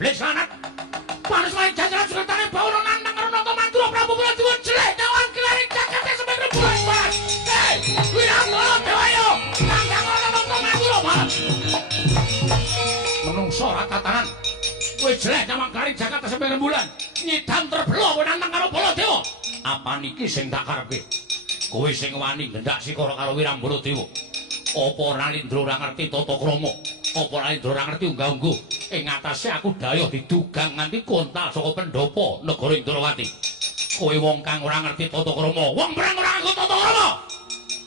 iblis lanat. Panas wae jajaran suratane bawono nantang karo Nata Mantura Prabu Baladewa jelek nyawang kelari cakete sampe rembulan panas. Hei, Wirangkala Dewa yo, nantang karo Nata Mantura panas. Menungso ra tatanan. Kowe jelek nyawang kelari Jakarta sampe rembulan. Nyidam terbelo kowe nantang karo Baladewa. Apa niki sing tak karepke? Kowe sing wani ngendak sikara karo Wirang Baladewa. Apa Nalindra ora ngerti tata krama? Apa Nalindra ora ngerti unggah-ungguh? Ing atase aku dayah didugang nganti kontal saka pendopo negara Indrawati. Kowe wong kang ora ngerti tata krama, wong perang ora nganggo tata krama.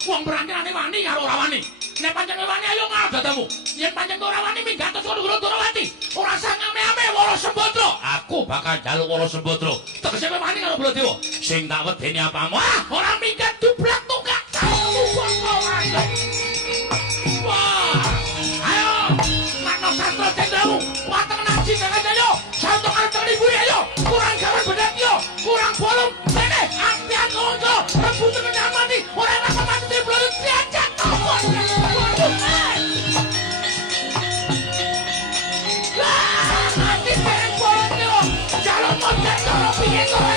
Wong perang kirane wani karo ora wani. Nek pancen wani ayo ngal dadamu. Yen pancen ora wani minggatos karo negara Indrawati, ora sangame-ame Wala Sembadra. Aku bakal njaluk Wala Sembadra. Tegese kowe wani karo Baladewa. Sing tak wedeni apamu? Ah, ora minggat dublak tunggak. Wah, ayo, makna sastra jendramu, wateng naji Jagajaya, santo kanteng ibu ayo, kurang gawan bedak yo, kurang bolong, bene, ampian konco, rebutan kenyang mati, orang rasa mati dari belut diajak, mati bareng bolong yo, jalur modern kalau pingin kowe,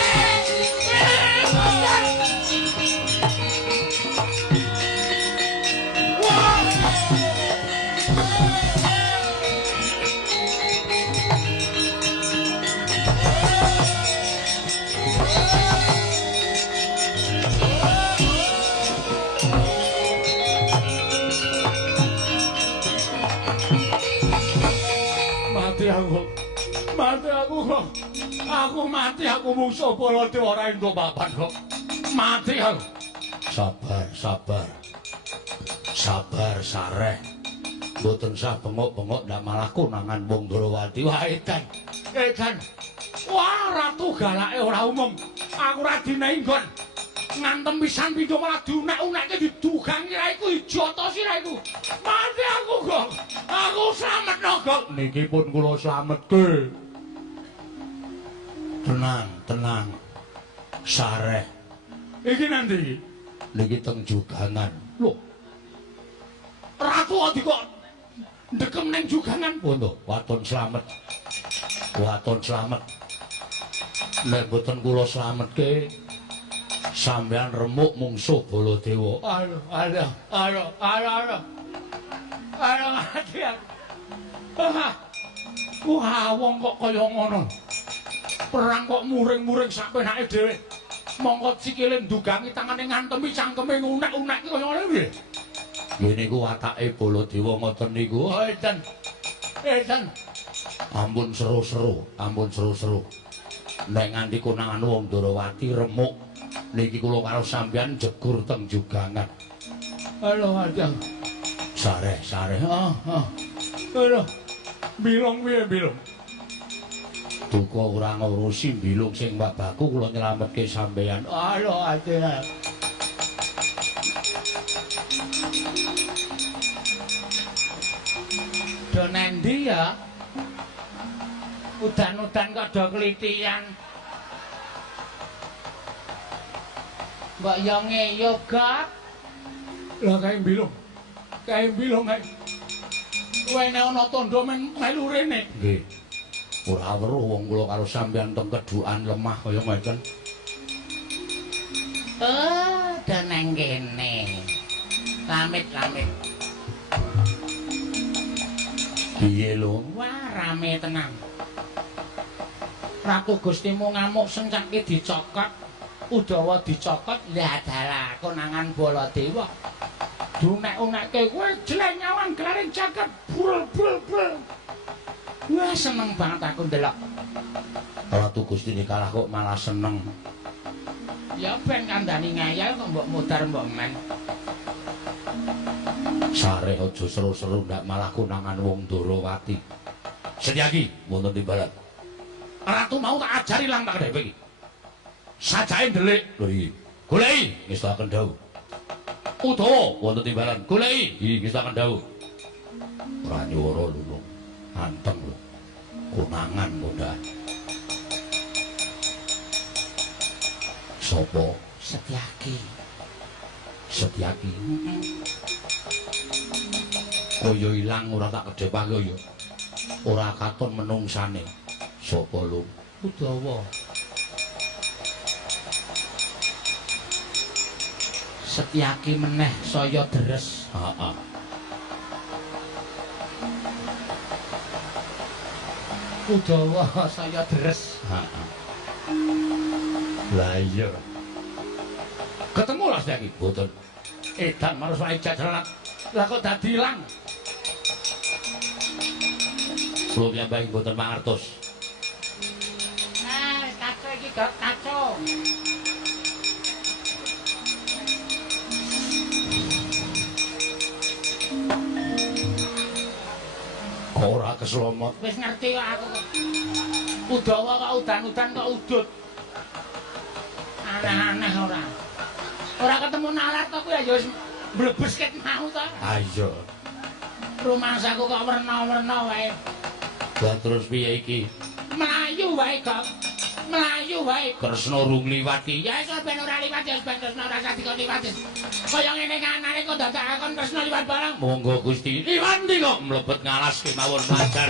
aku musuh Baladewa ora endo papan kok. Mati aku. Sabar sareh. Mboten sah bengok-bengok ndak malah konangan wong Ndrawati. Wah edan. Wah ratu galake ora umum. Aku ora dinehi nggon. Ngantem pisan pindho malah diunek-unekke didugang kira iku ijata sira iku. Mati aku kok. Aku slametno kok. Niki pun kula slametke. Tenang. Sareh. Iki nanti? Niki teng jugangan. Loh. Ratu kok ndekem ning jugangan. Wono, waton slamet. Nek boten kula slametke sampeyan remuk mungsuh Baladewa. Aduh. Mati aku. Wah, wong kok kaya ngono. Perang kok muring-muring sak penake dhewe. Mongko sikile ndugangi tangane ngantemi cangkeme ngunek-unek kaya ngono piye? Nggih niku watake Baladewa ngoten niku. Edan. Ampun seru-seru. Nek nganti konangan wong Ndrawati remuk niki kula karo sampeyan jegur teng jugangan. Halo, Adang. Sareh. Halo. Bilong piye bilong? Duka ora ngurusi bilung sing babaku kula nyelametke sampeyan. Halo, Adang. Do nendi ya? Udan-udan kok do klitian. Mbok yo ngeyoga. Lah kae bilung. Kae. Kowe nek ana tandha melu rene. Nggih. Ora weruh wong kula karo sampeyan teng kedukan lemah kaya ngoten. Dan nang kene. Lamit. Piye lho? Wah, rame tenang. Ratu Gustimu ngamuk sencake dicokot, Udawa dicokot, lah dalah konangan Baladewa. Dunek-unekke kowe jelek nyawang gelaring jagat. Bul. Wah, seneng banget aku ndelok. Ratu Gustine kalah kok malah seneng. Ya ben kandhani ngayal kok mbok mudar mbok men. Sare aja seru-seru ndak malah konangan wong Ndrawati. Setyaki wonten timbalan. Ratu mau tak ajari lang tak dhewe iki. Sajae ndelik. Lho iki. Goleki ngestaken dawuh. Udawa wonten timbalan. Goleki iki ngestaken dawuh. Ora nyuwara lho. Anteng lho. Konangan Bunda. Sopo? Setyaki. Kaya ilang ora tak kedhepake ya. Ora katon menungsane. Sapa lu? Udawa. Setyaki meneh saya deres. Heeh. Udawa saya deres. Heeh. Lah iya. Ketemu lah Setyaki. Mboten. Edan marang wae jajalan. Lah kok dadi ilang? Kula piyambak mboten mangertos. Nah, kaco iki gak kaco. Ora keslomot. Wis ngerti kok aku kok. Udawa kok udan-udan kok udut. Aneh-aneh ora. Ora ketemu nalar to kuwi ya wis mlebes ket mau to. Ha iya. Rumangsaku kok werna-werna wae. Lah terus piye iki? Melayu wae kok. Melayu wae. Kresna rung liwati. Ya iso ben ora liwat ya ben Kresna ora sadi kok liwat. Kaya ngene kanane kok dadakakon Kresna liwat barang. Monggo Gusti. Liwat ndi kok mlebet ngalas kemawon majar.